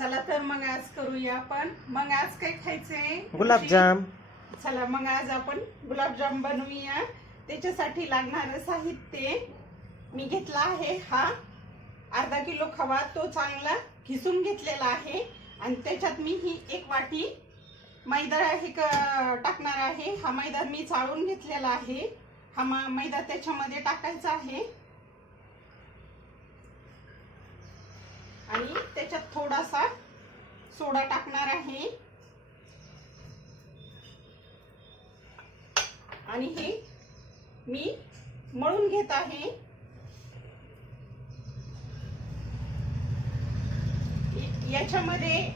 चला तर मग आज करूया आपण. मग आज काय खायचंय? गुलाबजाम. चला मग आज आपण गुलाबजाम बनवूया. त्याच्यासाठी लागणारं साहित्य मी घेतला आहे. हा अर्धा किलो खवा तो चांगला खिसून घेतलेला आहे. आणि त्याच्यात मी ही एक वाटी मैदा हे टाकणार आहे. हा मैदा मी चाळून घेतलेला आहे. हा मैदा त्याच्यामध्ये टाकायचा आहे. आणि त्याच्यात थोडासा सोडा टाकणार आहे. आणि हे मी मळून घेत आहे. याच्यामध्ये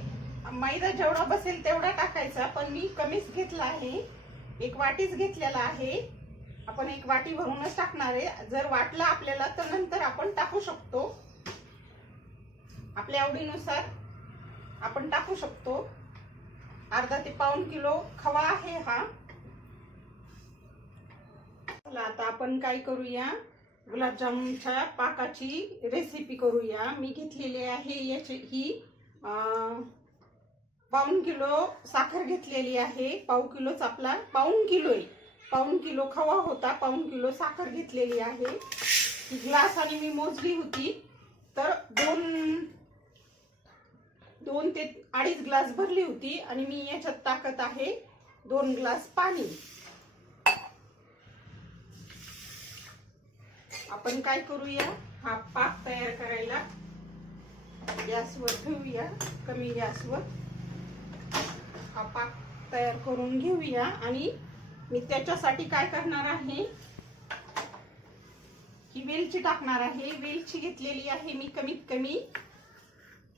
मैदा जेवढा बसेल तेवढा टाकायचा पण मी कमीच घेतला आहे. एक वाटीच घेतलेला आहे. आपण एक वाटी भरूनच टाकणार आहे. जर वाटलं आपल्याला तर नंतर आपण टाकू शकतो. आपल्या आवडीनुसार आपण टाकू शकतो. अर्धा ते पाऊन किलो खवा आहे हा. चला आता आपण काय करूया? गुलाबजामुनच्या पाकाची रेसिपी करूया. मी घेतलेली आहे याची ही पाऊन किलो साखर घेतलेली आहे. पाऊ किलोच आपला पाऊन किलो आहे पाऊन किलो खवा होता पाऊन किलो साखर घेतलेली आहे. ग्लास आणि मी मोजली होती. तर दोन दोन ते अडीच ग्लास भरली होती आणि मी याच्यात टाकत आहे दोन ग्लास पाणी. आपण काय करूया? हा पाक तयार करायला गॅसवर ठेवूया कमी गॅसवर. हा पाक तयार करून घेऊया आणि मी त्याच्यासाठी काय करणार आहे? ही वेलची टाकणार आहे. वेलची घेतलेली आहे मी कमीत कमी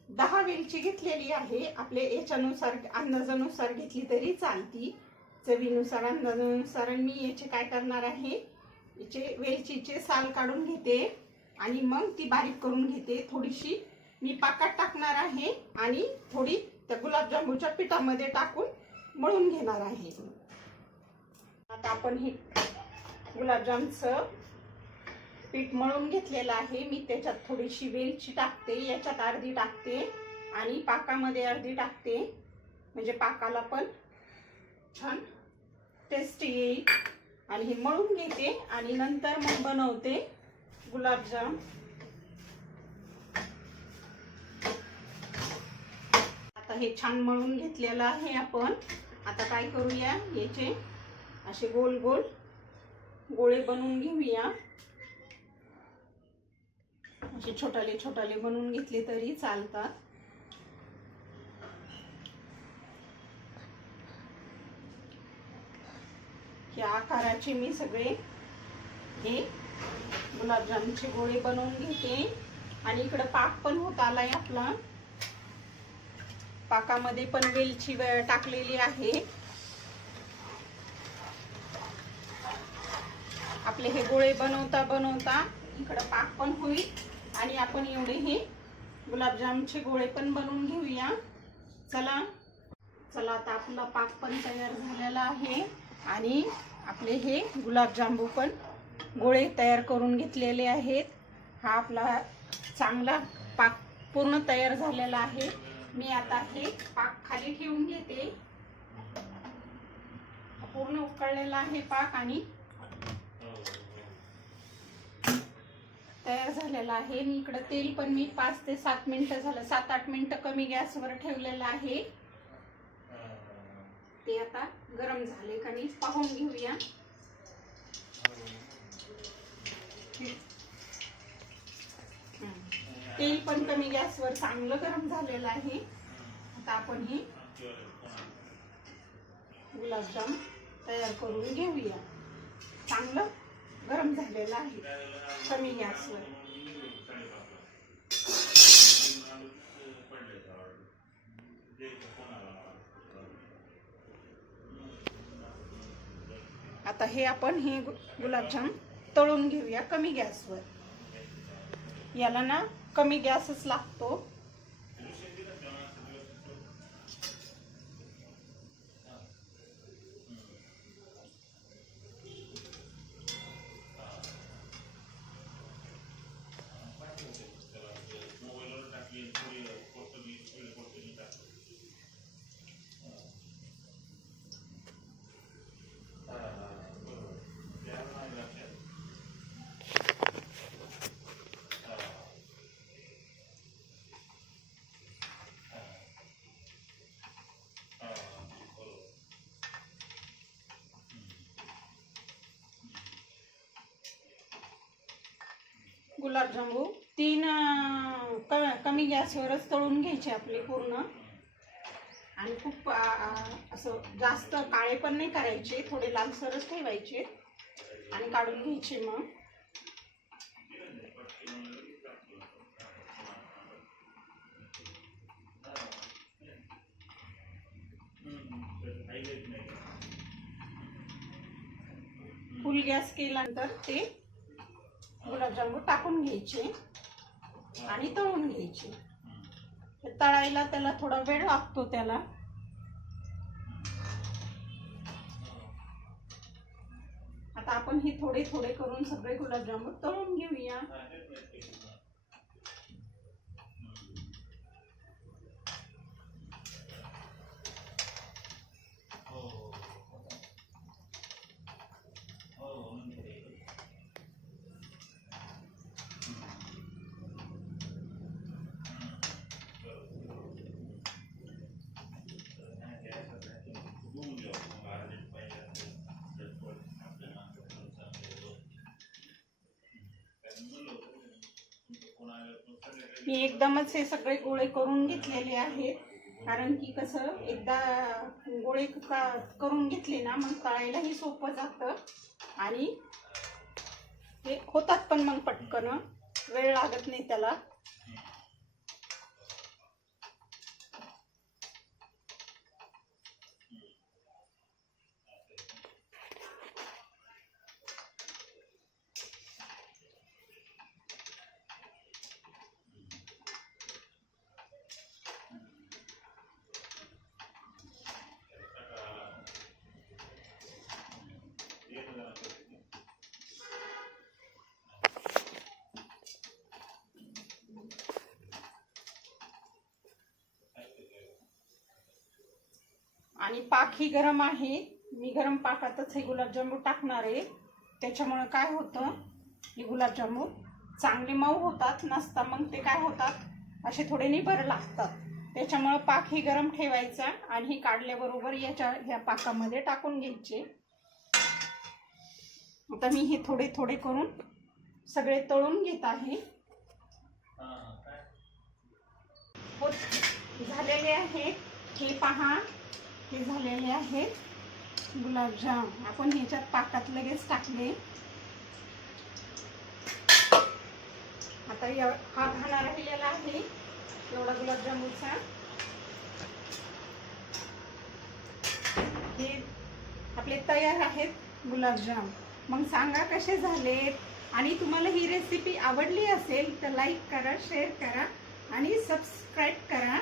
दहा वेलची घेतलेली आहे. आपले याच्यानुसार अंदाजानुसार घेतली तरी चालती. चवीनुसार अंदाजानुसार मी याचे काय करणार आहे? याचे वेलचीचे साल काढून घेते आणि मग ती बारीक करून घेते. थोडीशी मी पाकात टाकणार आहे आणि थोडी त्या गुलाबजामुनच्या पिठामध्ये टाकून मळून घेणार आहे. आता आपण हे गुलाबजामचं पीठ मळून घेतलेलं आहे. मी त्याच्यात थोडीशी वेलची टाकते याच्यात अर्धी टाकते आणि पाकामध्ये अर्धी टाकते. म्हणजे पाकाला पण छान टेस्टी येईल. आणि हे मळून घेते आणि नंतर मग बनवते गुलाबजाम. आता हे छान मळून घेतलेलं आहे आपण. आता काय करूया? याचे असे गोल गोल गोळे बनवून घेऊया. असे छोटाले छोटाले बनवून घेतले तरी चालतात. या आकाराचे मी सगळे हे गुलाबजामचे गोळे बनवून घेते. आणि इकडं पाक पण होत आलाय आपला. पाकामध्ये पण वेलची टाकलेली आहे. आपले हे गोळे बनवता बनवता इकडं पाक पण होईल. आणि आपण एवढे हे गुलाबजामचे गोळे पण बनवून घेऊया. चला. चला आता आपला पाक पण तयार झालेला आहे. आणि आपले हे गुलाबजांबू पण गोळे तयार करून घेतलेले आहेत. हा आपला चांगला पाक पूर्ण तयार झालेला आहे. मी आता हे पाक खाली ठेवून घेते. पूर्ण उकळलेला आहे पाक आणि तयार झालेला आहे. आणि इकडं तेल पण मी पाच ते सात मिनटं झालं. सात आठ मिनटं कमी गॅसवर ठेवलेलं आहे. ते आता गरम झाले का नाही पाहून घेऊया. तेल पण कमी गॅसवर चांगलं गरम झालेलं आहे. आता आपण हे गुलाबजाम तयार करून घेऊया. चांगलं? गरम झालेला आहे. कमी गॅसवर आता हे आपण हे गुलाबजाम तळून घेऊया कमी गॅसवर. याला ना कमी गॅसच लागतो. गुलाबजामू तीन क- कमी गॅसवरच तळून घ्यायचे आपले पूर्ण. आणि खूप असं जास्त काळे पण नाही करायचे थोडे लालसरच ठेवायचे. आणि काढून घ्यायचे मग. फुल गॅस केल्यानंतर ते गुलाबजामुन टाकून घ्यायचे आणि तळून घ्यायचे. तळायला त्याला थोडा वेळ लागतो त्याला. आता आपण हे थोडे थोडे करून सगळे गुलाबजामुन तळून घेऊया. मी एकदमच हे सगळे गोळे करून घेतलेले आहेत कारण की कसं एकदा गोळे का- करून घेतले ना मग तळायलाही सोपं जातं. आणि हे होतात पण मग पटकन. वेळ लागत नाही त्याला. आणि पाक ही गरम आहे. मी गरम पाकातच हे गुलाबजामुन टाकणार आहे. त्याच्यामुळं काय होतं? हे गुलाबजामुन चांगले मऊ होतात नसता मग ते काय होतात? असे थोडे निबर लागतात. त्याच्यामुळं पाक ही गरम ठेवायचा आणि हे काढल्याबरोबर याच्या ह्या पाकामध्ये टाकून घ्यायचे. आता मी हे थोडे थोडे करून सगळे तळून घेत आहे. झालेले आहे. हे पहा. झालेले आहेत. गुलाबजाम. आपण ह्याच्यात पाकात लगेच टाकले. आता या हा खाना राहिलेला आहे. एवढा गुलाबजामुनचा हे आपले तयार आहेत गुलाबजाम. मग सांगा कसे झालेत? आणि तुम्हाला ही रेसिपी आवडली असेल तर लाईक करा शेअर करा आणि सबस्क्राईब करा.